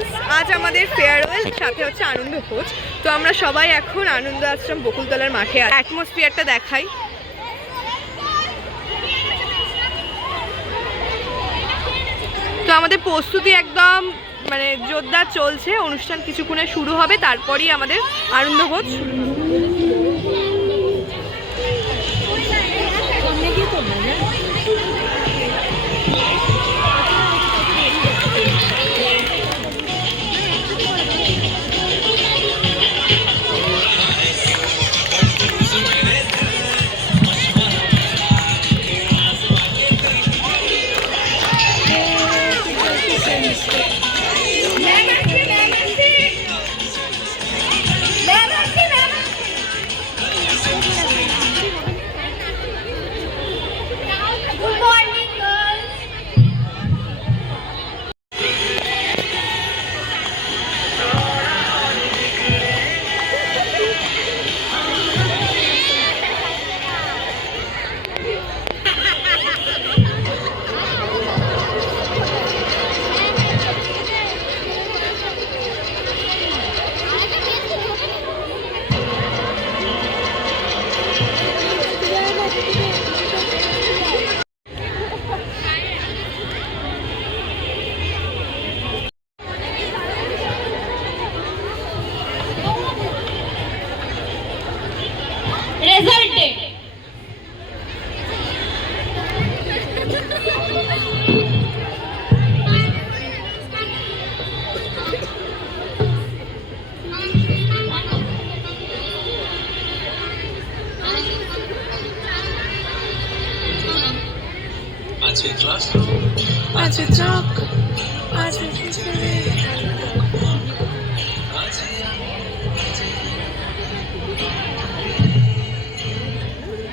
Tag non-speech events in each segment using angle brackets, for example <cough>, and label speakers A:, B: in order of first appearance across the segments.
A: Friends আজ আমাদের farewell সাথে হচ্ছে আনন্দ ভোজ। তো আমরা সবাই এখন আনন্দ আশ্রম বকুলতলার মাঠে অ্যাটমসফিয়ারটা দেখাই। তো আমাদের প্রস্তুতি একদম মানে জোরদার চলছে। অনুষ্ঠান কিছুক্ষণে শুরু হবে, তারপরই আমাদের আনন্দভোজ শুরু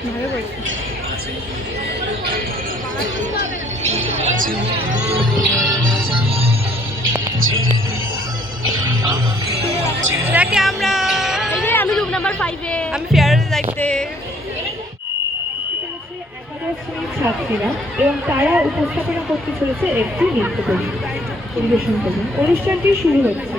A: ভালো বলছি আমরা
B: আমি রুম নাম্বার ফাইভে
A: আমি
C: একাদশ শ্রেণির ছাত্রীরা এবং তারা উপস্থাপনা করতে চলেছে একটি নৃত্য পরি- পরিবেশন করবেন অনুষ্ঠানটি শুরু হচ্ছে।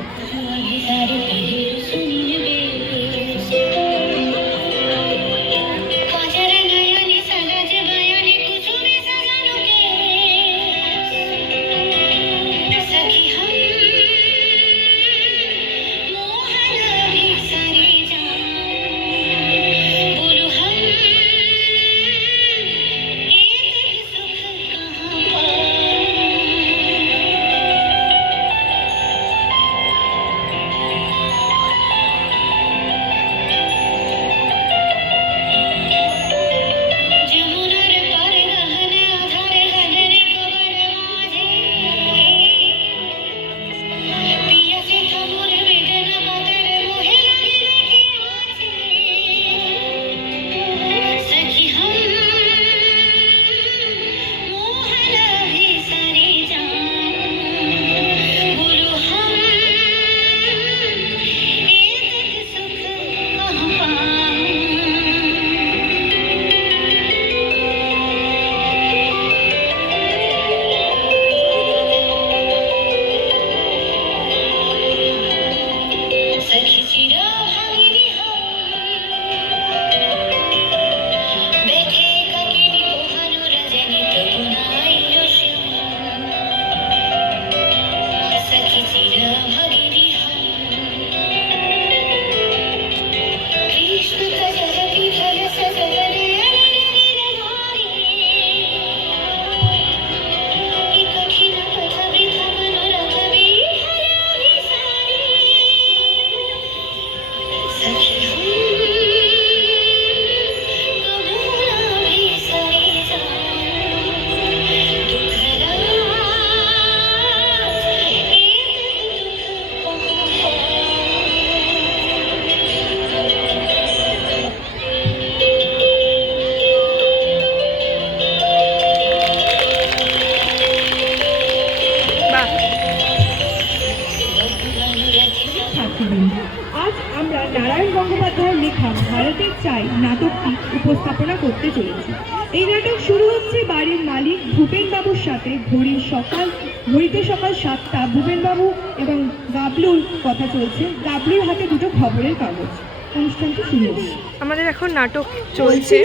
C: গঙ্গোপাধ্যায়ের লেখা ভারতের চাই নাটকটি উপস্থাপনা করতে চলেছি। এই নাটক শুরু হচ্ছে বাড়ির মালিক ভূপেন বাবুর সাথে। ঘড়ির সকাল ঘড়িতে সকাল সাতটা ভূপেনবাবু এবং গাবলুর কথা চলছে। গাবলুর হাতে দুটো খবরের কাগজ। অনুষ্ঠানটি শুরু হচ্ছে।
A: আমাদের এখন নাটক চলছে।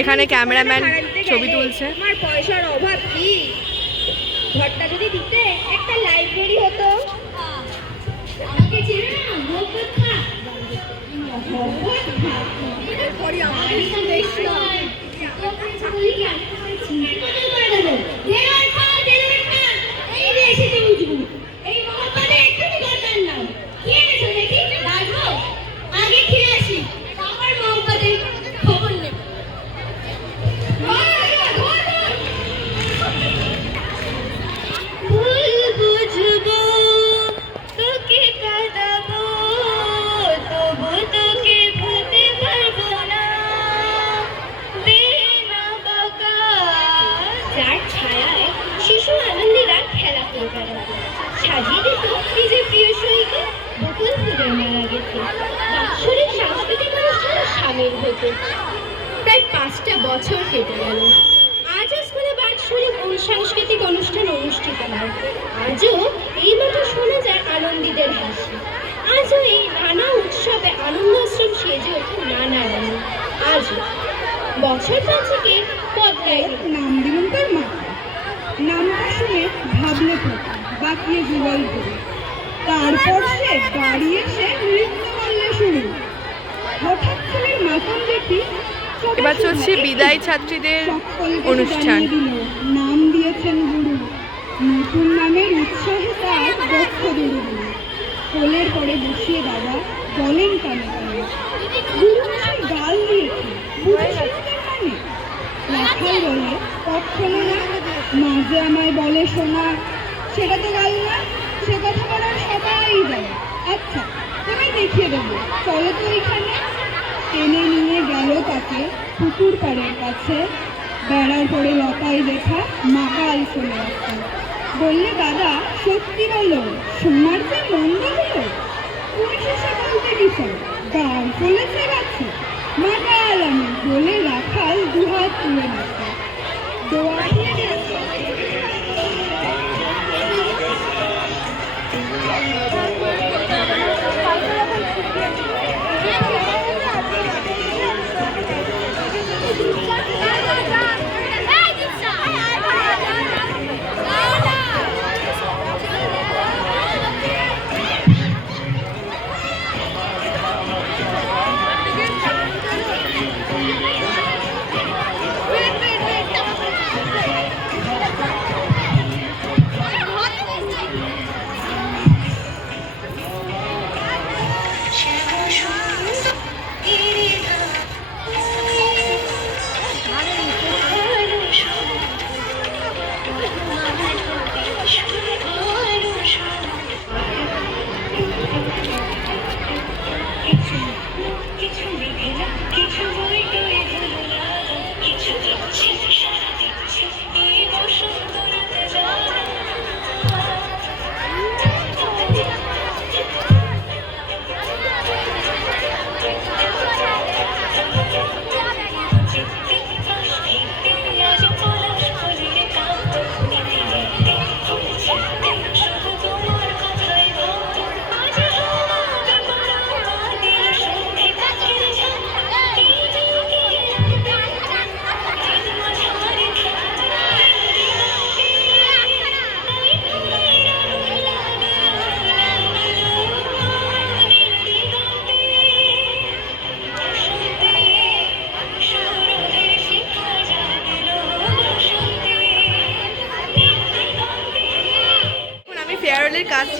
A: এখানে ক্যামেরাম্যান ছবি তুলছে।
B: আমার পয়সার অভাব কি? ঘরটা যদি দিতে একটা লাইব্রেরি হতো। আমাকে চেনে আমাদের নিজের প্রিয় সৈকে বকুল ফুলের মারা গেছে বাৎসরিক সাংস্কৃতিক অনুষ্ঠানে সামিল হতো প্রায় পাঁচটা বছর কেটে গেল। আজও স্কুলে বাৎসরিক সাংস্কৃতিক অনুষ্ঠান অনুষ্ঠিত হয়। আজও এই মাঠে শোনা যায় আনন্দীদের হাসি। আজও এই নানা উৎসবে আনন্দ আশ্রম সেজে ওঠে নানা রঙে। আজও বছর পাঁচেকে পদ্মায়
C: নাম দিলুম তার মাকে নামটা শুনে ভাবলে বাকিয়ে যুগল করে তারপর সে দাঁড়িয়ে সে নৃত্য করলে শুরু। হঠাৎ ছেলের মাথন দেখি
A: এবার চলছে বিদায় ছাত্রীদের অনুষ্ঠান।
C: নাম দিয়েছেন গুরু। নতুন নামের উৎসাহে তার দক্ষ দৌড়ে কোলের পরে বসিয়ে দাদা বলেন কানে কানে গুরু মশাই গাল দিয়েছে। মানে রাখাল বলে কখনো না। মাঝে আমায় বলে শোনা। সেটা তো গাল না। সে কথা বলার সবাই জানে। আচ্ছা তোমায় দেখিয়ে দেবো। চলো তো এখানে। টেনে নিয়ে গেল তাকে পুকুর পাড়ের কাছে। বেড়ার পরে লতায় দেখা মাকাল চলে আসছে বললে দাদা সত্যি বলো সোনার যে মন্দ হলো? এসে বলতে বিষয় গান চলেছে গেছে। মাকাল আমি বলে রাখাল দুহাত তুলে নাচে দোয়া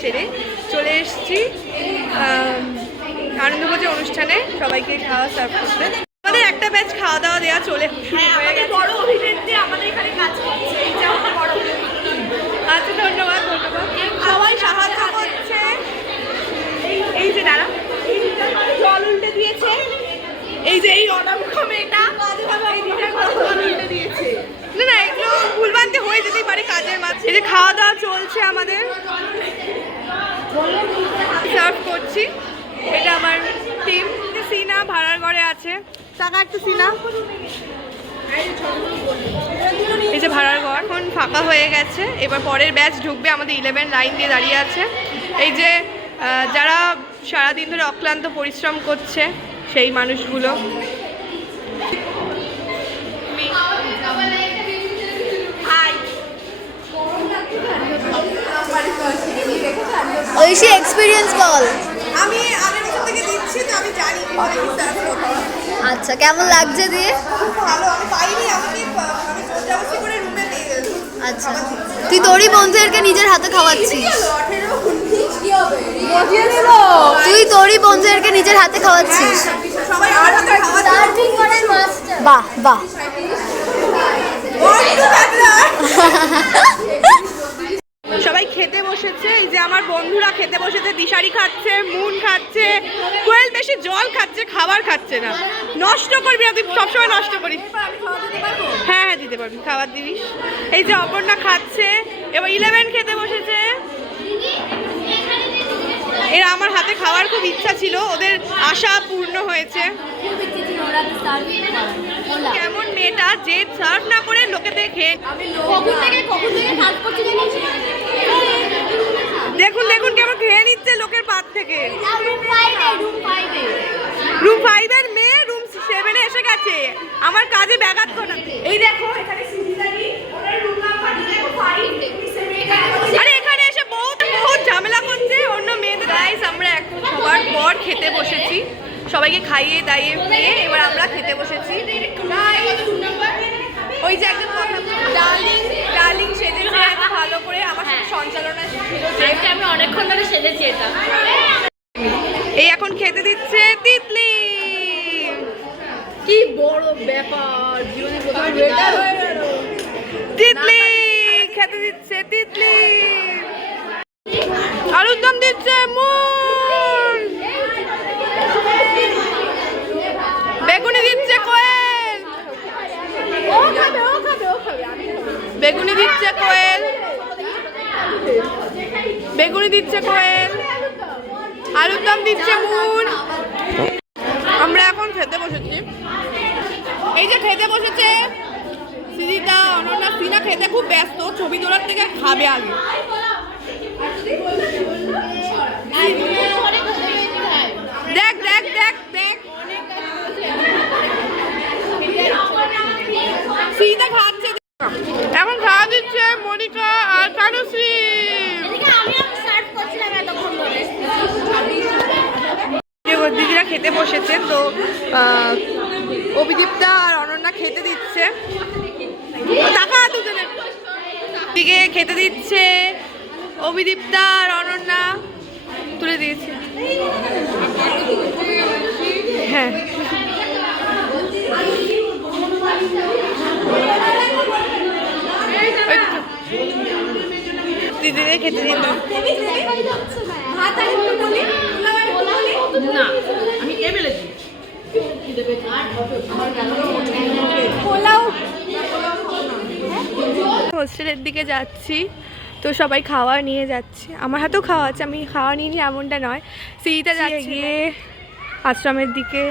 D: সেরে
A: চলে এসেছি। আনন্দভোজে অনুষ্ঠানে সবাইকে খাওয়া সার্ভ করতে। আমাদের একটা ব্যাচ খাওয়া দাওয়া দেওয়া চলে শুরু হয়ে গেছে। বড় অভিনেত্রী আমাদের এখানে কাজ করছে এই যে আমাদের বড় আচ্ছা ধন্যবাদ ধন্যবাদ। সবাই সাহায্য করছে। এই যে দাঁড়া। জল উল্টে দিয়েছে। এই যে এই অনামুখ মেয়েটা দিয়েছে। না না এগুলো ভুলভ্রান্তি হয়ে যেতেই পারে কাজের মাঝে এই যে খাওয়া দাওয়া চলছে আমাদের। সার্ভ করছি। এটা আমার টিম সিনা ভাড়ার ঘরে আছে। টাকা একটু সিনা। এই যে ভাড়ার ঘর এখন ফাঁকা হয়ে গেছে। এবার পরের ব্যাচ ঢুকবে আমাদের ইলেভেন লাইন দিয়ে দাঁড়িয়ে আছে। এই যে যারা সারাদিন ধরে অক্লান্ত পরিশ্রম করছে সেই মানুষগুলো।
E: ঐশী এক্সপিরিয়েন্স বল।
A: আমি আগের বছর থেকে দিচ্ছি তো আমি জানি
E: আচ্ছা কেমন লাগছে দিয়ে?
A: খুব ভালো আমি পাইনি আমি জোরজাবস্তি করে রুমে
E: আচ্ছা। তুই তোরই বন্ধুদেরকে নিজের হাতে খাওয়াচ্ছিস। তুই তোরই বন্ধুদেরকে নিজের হাতে খাওয়াচ্ছিস।
A: সবাই আমার হাতে খাওয়াচ্ছে।
E: বাহ বাহ। <laughs>
A: খেতে বসেছে এই যে আমার বন্ধুরা খেতে বসেছে দিশারি খাচ্ছে মুন খাচ্ছে কোয়েল বেশি জল খাচ্ছে খাবার খাচ্ছে না। নষ্ট করবি না তুই সবসময় নষ্ট করিস। হ্যাঁ হ্যাঁ দিতে পারবি খাবার দিবি এই যে অপর্ণা খাচ্ছে এবার ইলেভেন খেতে বসেছে। এরা আমার হাতে খাওয়ার খুব ইচ্ছা ছিল ওদের আশা পূর্ণ হয়েছে। কেমন মেয়েটা? যে সার্ভ না করে লোকে দেখে নিচ্ছে লোকের পাত থেকে। রুম ফাইভের মেয়ে রুম সেভেনে এসে গেছে। আমার কাজে ব্যাঘাত ঘটা এই দেখো এখানে আরে এখানে এসে বহুত বহুত ঝামেলা করছে। অন্য মেয়েদের গাইস আমরা এখন সবার পর খেতে বসেছি। সবাইকে খাইয়ে দাইয়ে দিয়ে এবার আমরা খেতে বসেছি। ওই যে একদম কথা ডার্লিং সেজেছে এত ভালো করে আমার সাথে সঞ্চালনা ছিল যে
F: আমি অনেকক্ষণ ধরে সেজেছি এটা।
A: এই এখন খেতে দিচ্ছে তিতলি।
F: কি বড় ব্যাপার জীবনে প্রথম
A: তিতলি খেতে দিচ্ছে তিতলি। আলুর দম দিচ্ছে মুন বেগুনি দিচ্ছে কোয়েল বেগুনি দিচ্ছে কোয়েল বেগুনি দিচ্ছে কোয়েল আলুর দম দিচ্ছে মুন আমরা এখন খেতে বসেছি এই যে খেতে বসেছে সিরিতা অনন্যা সিনা খেতে খুব ব্যস্ত ছবি তোলার থেকে খাবে আগে দেখ দেখ দেখ দেখ সিরিতা খাচ্ছে এখন খাওয়া দিচ্ছে মনিকা আর কানুশ্রী যে দিদিরা খেতে বসেছে তো আহ, অভিদীপ্তা আর অনন্যা খেতে দিচ্ছে টাকা দুজনে দিকে খেতে দিচ্ছে। অভিদীপ্তা আর অনন্যা তুলে দিয়েছে। হ্যাঁ। দিদিদের খেতে দিন
F: না, আমি টেবিলেছি
A: হোস্টেলের দিকে যাচ্ছি তো সবাই খাওয়া নিয়ে যাচ্ছে। আমার হাতেও খাওয়া আছে আমি খাওয়া নিয়ে নিই এমনটা নয়। সিঁড়িতে যাচ্ছে। গিয়ে আশ্রমের দিকে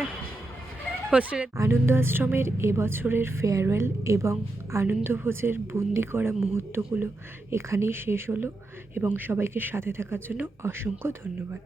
A: হোস্টেলের আনন্দ আশ্রমের এবছরের ফেয়ারওয়েল এবং আনন্দভোজের বন্দি করা মুহূর্তগুলো এখানেই শেষ হলো এবং সবাইকে সাথে থাকার জন্য অসংখ্য ধন্যবাদ।